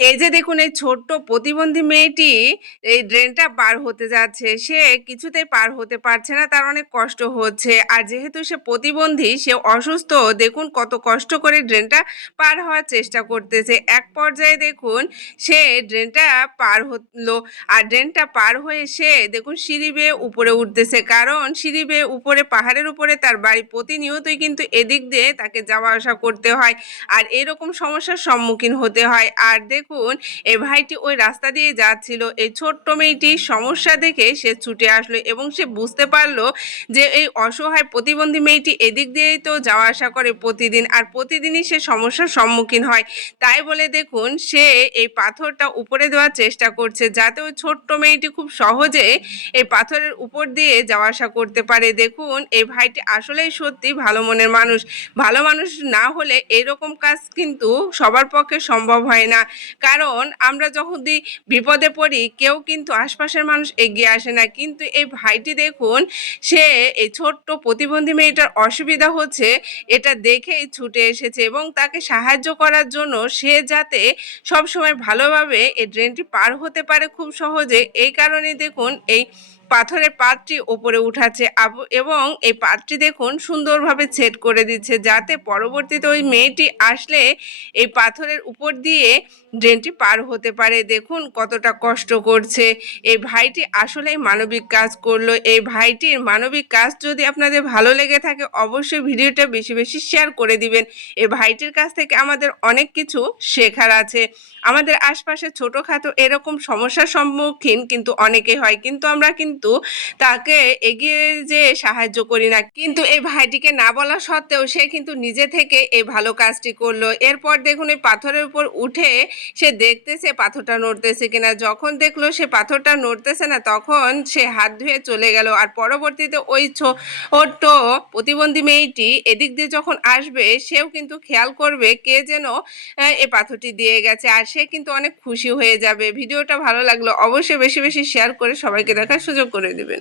এই যে দেখুন এই ছোট্ট প্রতিবন্ধী মেয়েটি এই ড্রেনটা পার হতে যাচ্ছে। সে কিছুতেই পার হতে পারছে না। তার অনেক কষ্ট হচ্ছে। আর যেহেতু সে প্রতিবন্ধী, সে অসুস্থ। দেখুন কত কষ্ট করে ড্রেনটা পার হওয়ার চেষ্টা করতেছে। এক পর্যায়ে দেখুন সে ড্রেনটা পার হলো। আর ড্রেনটা পার হয়ে সে দেখুন সিঁড়ি বেয়ে উপরে উঠতেছে। কারণ সিঁড়ি বেয়ে উপরে পাহাড়ের উপরে তার বাড়ি। প্রতিনিয়তই কিন্তু এদিক দিয়ে তাকে যাওয়া আসা করতে হয়। আর এরকম সমস্যার সম্মুখীন হতে হয়। আর দেখুন এই ভাইটি ওই রাস্তা দিয়ে যাচ্ছিল। এই ছোট্ট মেয়েটি সমস্যা দেখে সে ছুটে আসলো এবং সে বুঝতে পারলো যে এই অসহায় প্রতিবন্ধী মেয়েটি এদিক দিয়েই তো যাওয়া আসা করে প্রতিদিন, আর প্রতিদিনই সে সমস্যার সম্মুখীন হয়। তাই বলে দেখুন সে এই পাথরটা উপরে দেওয়ার চেষ্টা করছে, যাতে ওই ছোট্ট মেয়েটি খুব সহজে এই পাথরের উপর দিয়ে যাওয়া আসা করতে পারে। দেখুন এই ভাইটি আসলেই সত্যি ভালো মনের মানুষ। ভালো মানুষ না হলে এরকম কাজ কিন্তু সবার পক্ষে সম্ভব হয় না। কারণ আমরা যদি বিপদে পড়ি, কেউ কিন্তু আশপাশের মানুষ এগিয়ে আসে না। কিন্তু এই ভাইটি দেখুন সে এই ছোট্ট প্রতিবন্ধী মেয়েটার অসুবিধা হচ্ছে এটা দেখেই ছুটে এসেছে এবং তাকে সাহায্য করার জন্য, সে যাতে সবসময় ভালোভাবে এই ড্রেনটি পার হতে পারে খুব সহজে, এই কারণে দেখুন এই পাথরের পাতটি ওপরে উঠাচ্ছে এবং এই পাতটি দেখুন সুন্দরভাবে সেট করে দিচ্ছে, যাতে পরবর্তীতে ওই মেয়েটি আসলে এই পাথরের উপর দিয়ে ড্রেনটি পার হতে পারে। দেখুন কতটা কষ্ট করছে। এই ভাইটি আসলেই মানবিক কাজ করলো। এই ভাইটির মানবিক কাজ যদি আপনাদের ভালো লেগে থাকে, অবশ্যই ভিডিওটা বেশি বেশি শেয়ার করে দিবেন। এই ভাইটির কাছ থেকে আমাদের অনেক কিছু শেখার আছে। আমাদের আশপাশে ছোটোখাটো এরকম সমস্যার সম্মুখীন কিন্তু অনেকে হয়, কিন্তু আমরা কিন্তু তাকে এগিয়ে যেয়ে সাহায্য করি না। কিন্তু এই ভাইটিকে না বলা সত্ত্বেও সে কিন্তু নিজে থেকে এই ভালো কাজটি করলো। এরপর দেখুন এই পাথরের উপর উঠে সে দেখতেছে পাথরটা নড়তেছে কিনা। যখন দেখলো সে পাথরটা নড়তেছে না, তখন সে হাত ধুয়ে চলে গেল। আর পরবর্তীতে ওই ছোট্ট প্রতিবন্ধী মেয়েটি এদিক দিয়ে যখন আসবে, সেও কিন্তু খেয়াল করবে কে যেন এই পাথরটি দিয়ে গেছে, আর সে কিন্তু অনেক খুশি হয়ে যাবে। ভিডিওটা ভালো লাগলো অবশ্যই বেশি বেশি শেয়ার করে সবাইকে দেখার সুযোগ করে দিবেন।